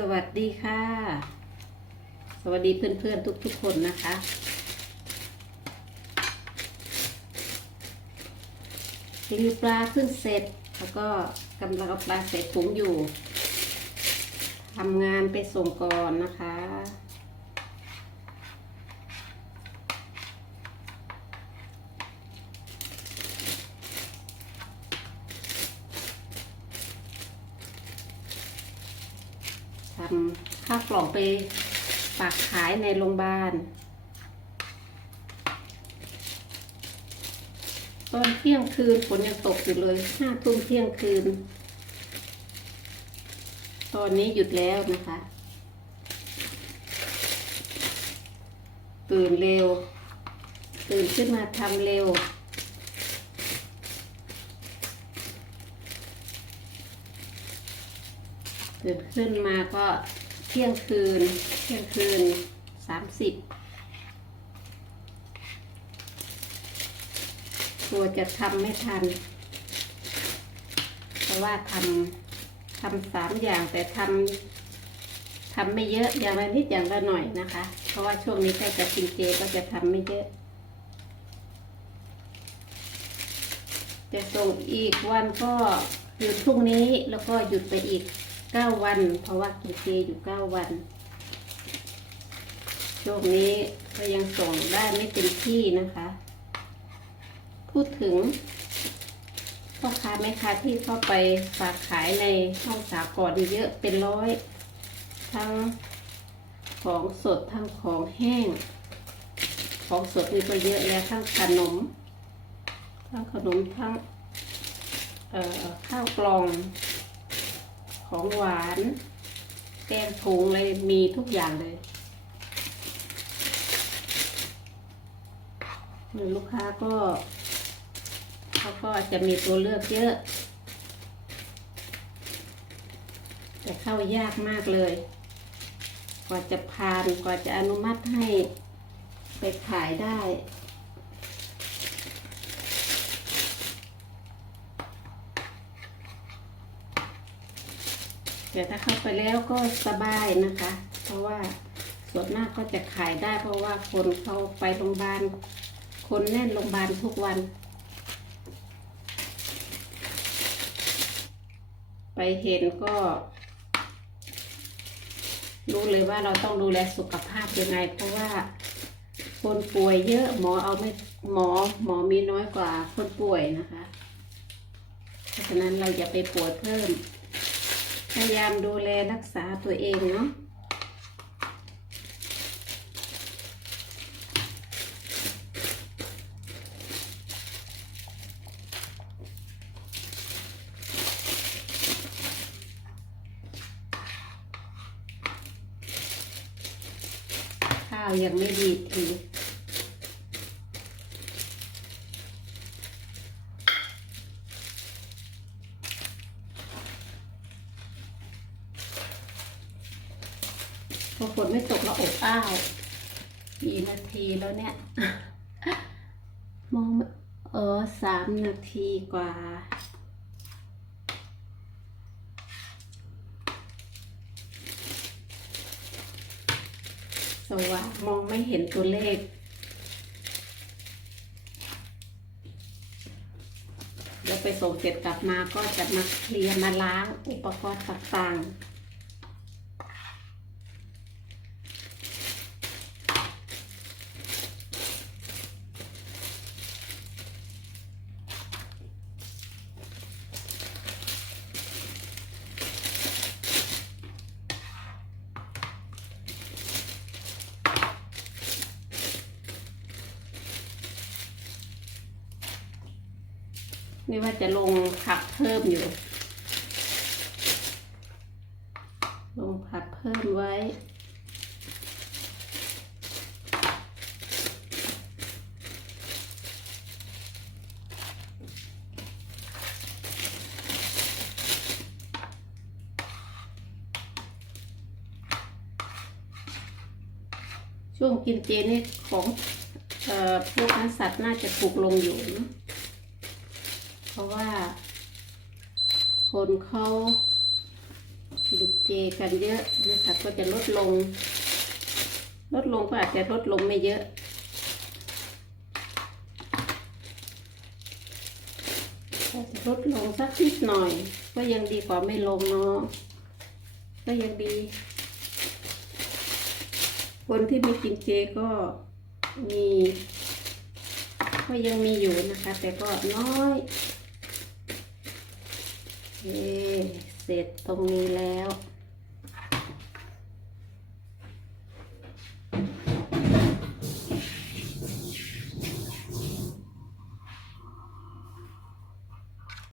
สวัสดีค่ะ สวัสดีเพื่อนๆทุกๆคนนะคะ รีวปลาขึ้นเสร็จ แล้วก็กำลังเอาปลาใส่ถุงอยู่ทำงานไปส่งก่อนนะคะ ทำข้าวกล่องไปฝากขายในโรงพยาบาล ตอนเที่ยงคืนฝนยังตกอยู่เลยห้าทุ่มเที่ยงคืน ตอนนี้หยุดแล้วนะคะ ตื่นเร็ว ตื่นขึ้นมาทำเร็ว ตื่นขึ้นมาก็เที่ยงคืน เที่ยงคืนสามสิบกลัวจะทำไม่ทัน เพราะว่าทำทำสามอย่างแต่ทำทำไม่เยอะอย่างละนิดอย่างละหน่อยนะคะ เพราะว่าช่วงนี้ใกล้จะกินเจก็จะทำไม่เยอะ จะส่งอีกวันก็หยุดพรุ่งนี้แล้วก็หยุดไปอีก เก้าวัน เพราะว่ากินเจอยู่เก้าวันช่วงนี้ก็ยังส่งได้ไม่เต็มที่นะคะ พูดถึงพ่อค้าแม่ค้าที่เข้าไปฝากขายในห้องสากรเยอะเป็นร้อย ทั้งของสดทั้งของแห้ง ของสดนี่ก็เยอะแล้วทั้งขนม ทั้งขนมทั้งข้าวกล่อง ของหวาน แกงถุงอะไรมีทุกอย่างเลยหรือลูกค้าก็เขาก็จะมีตัวเลือกเยอะ แต่เข้ายากมากเลย กว่าจะผ่านกว่าจะอนุมัติให้ไปขายได้ แต่ถ้าเข้าไปแล้วก็สบายนะคะ เพราะว่าส่วนมากก็จะขายได้ เพราะว่าคนเขาไปโรงพยาบาล คนแน่นโรงพยาบาลทุกวัน ไปเห็นก็รู้เลยว่าเราต้องดูแลสุขภาพยังไง เพราะว่าคนป่วยเยอะหมอเอาไม่หมอหมอมีน้อยกว่าคนป่วยนะคะ เพราะฉะนั้นเราอย่าไปป่วยเพิ่ม พยายามดูแลรักษาตัวเองเนาะข้าวยังไม่ดีที พอฝนไม่ตกแล้วอบอ้าวกี่นาทีแล้วเนี่ย มองเออสามนาทีกว่า สว่างมองไม่เห็นตัวเลขเดี๋ยวไปส่งเสร็จกลับมาก็จะมาเคลียร์มาล้างอุปกรณ์ต่างๆ นี่ว่าจะลงผักเพิ่มอยู่ ลงผักเพิ่มไว้ ช่วงกินเจนี่ของออพวกนื้อสัตว์น่าจะถูกลงอยู่นะ ราะว่า คนเขากินเจกันเยอะเนื้อสัตว์ก็จะลดลง ลดลงก็อาจจะลดลงไม่เยอะก็จะลดลงสักนิดหน่อย ก็ยังดีกว่าไม่ลงเนาะก็ยังดี คนที่ไม่กินเจก็มี ก็ยังมีอยู่นะคะ แต่ก็น้อย เสร็จตรงนี้แล้ว